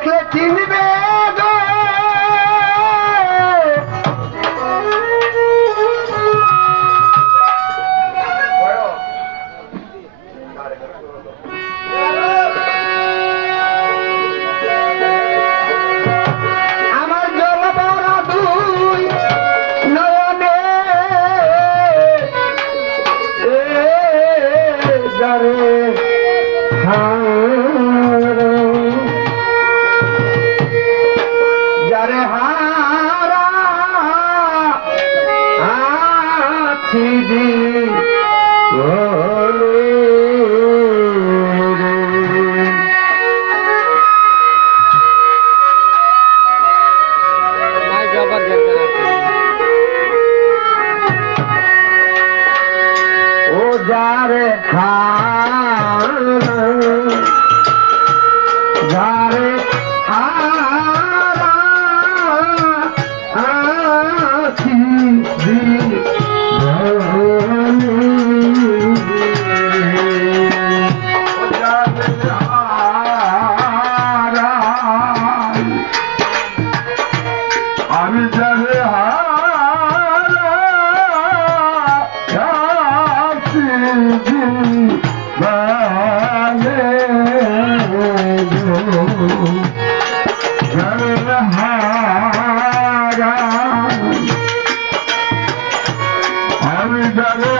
দেখলে চিনবে গো আমার জল বড় দুই নয়নে যারে যারে হারা আছি ও যারে হারা যারে হারা আছি আমি যারে আমি যারে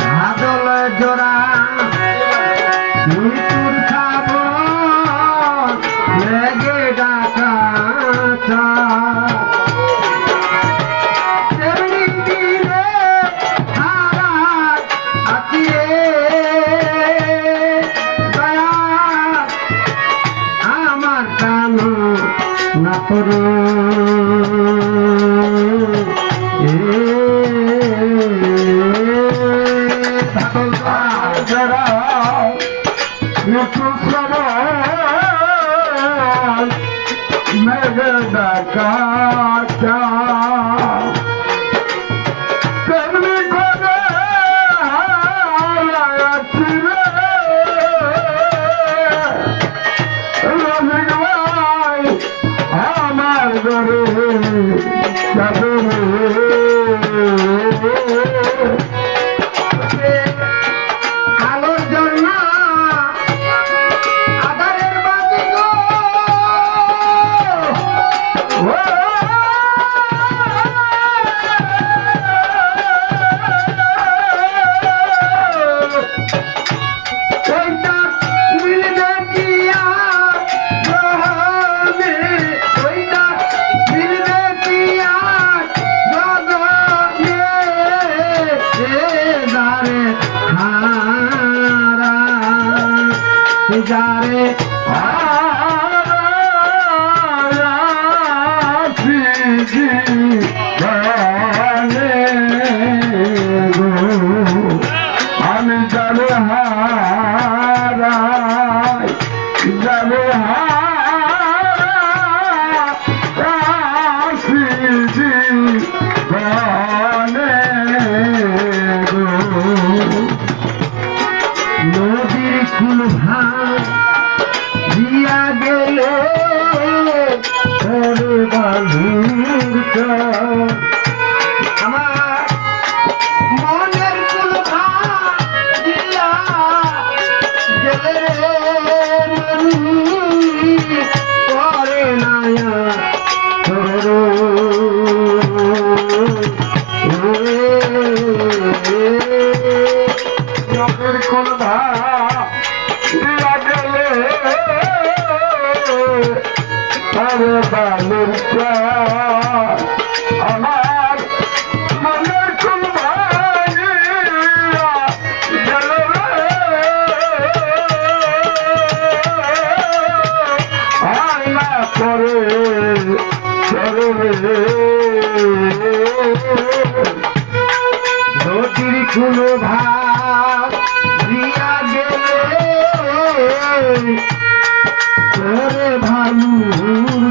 ভাদল জোড়া মৃত্যুর খাবর লেগে ডাকা না করো মেঘ ডাকা তেমনি করে আমার ঘরে আলোর জন্য আধারের বাতি গো যারে আমি যারে হারাই যারে নদীর কুল ভাঙ দিয়া গেলে আমার মনের কুল ভাঙ দিয়া গেলে করে নায়া নদীর কুল ভাঙ দিয়া গেলে আমার মনের কুল ভাঙিয়া গেল আল্লাহ করে নদীর কুল ভাঙ দিয়া গেলে ভালুর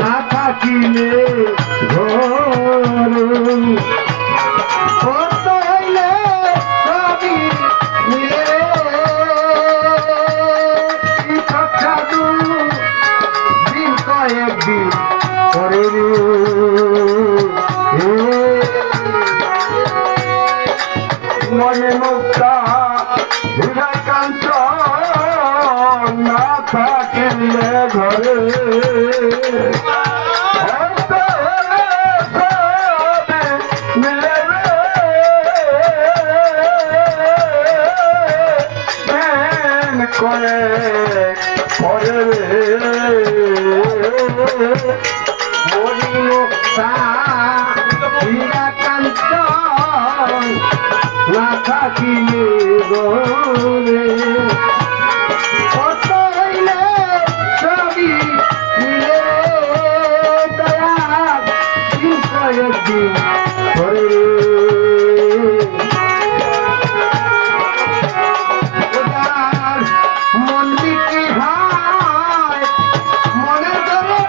না থাকিলে হইলে সবই মিলে সাধু দিন কয়েকদিন পরে মনে মুক্তা হৃদয় কাঞ্চ না থাকিলে ঘরে না থাকিলে গরে কত হইলে সবই মিলে দয়া দিন কয়েকদিন পরে মন বিক্রি হয় মনে ধরে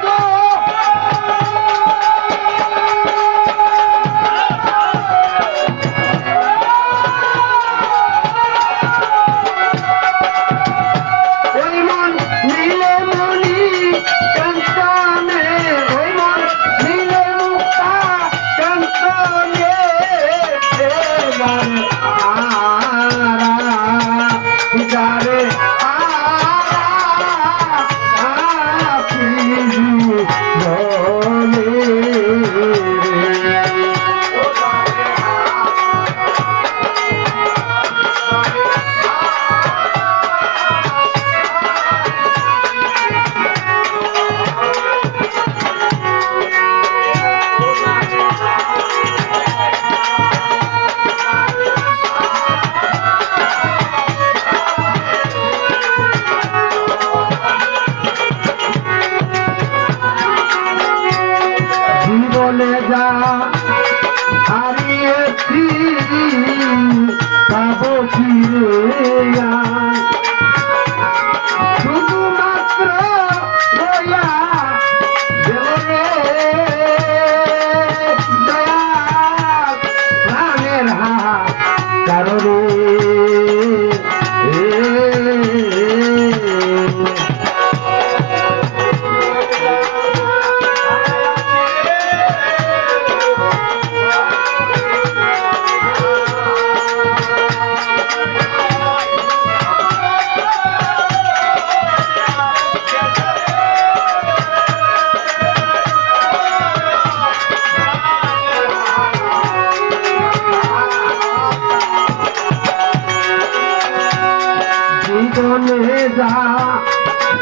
জীবনে যা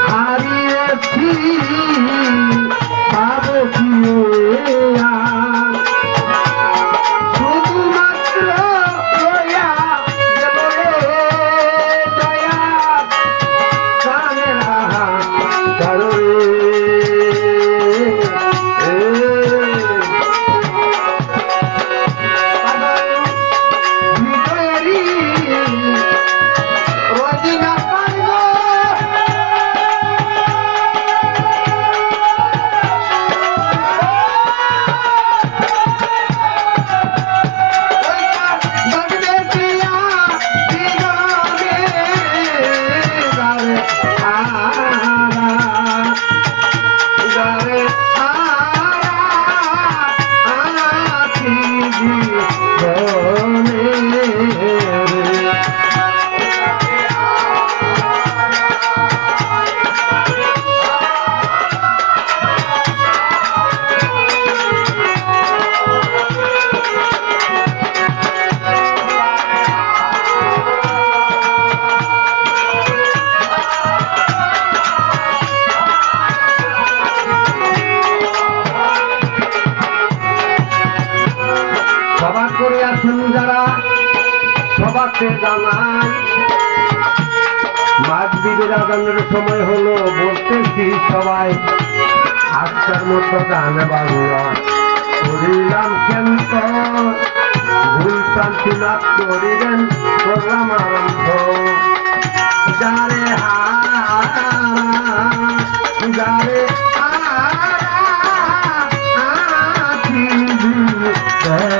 হারিয়েছি পাবো কি আর? শুধুমাত্র রইয়া গেল রে দয়া কামেরা কারণে সভা করিয়াছেন যারা সভাতে জানাই মাগরিবের আযানের সময় হলো বলতেছি সবাই আজকের মতো গান বাংলা করিলাম কেন্ত ভুল শান্তি না করিলেন করলাম আরম্ভ যারে যারে Oh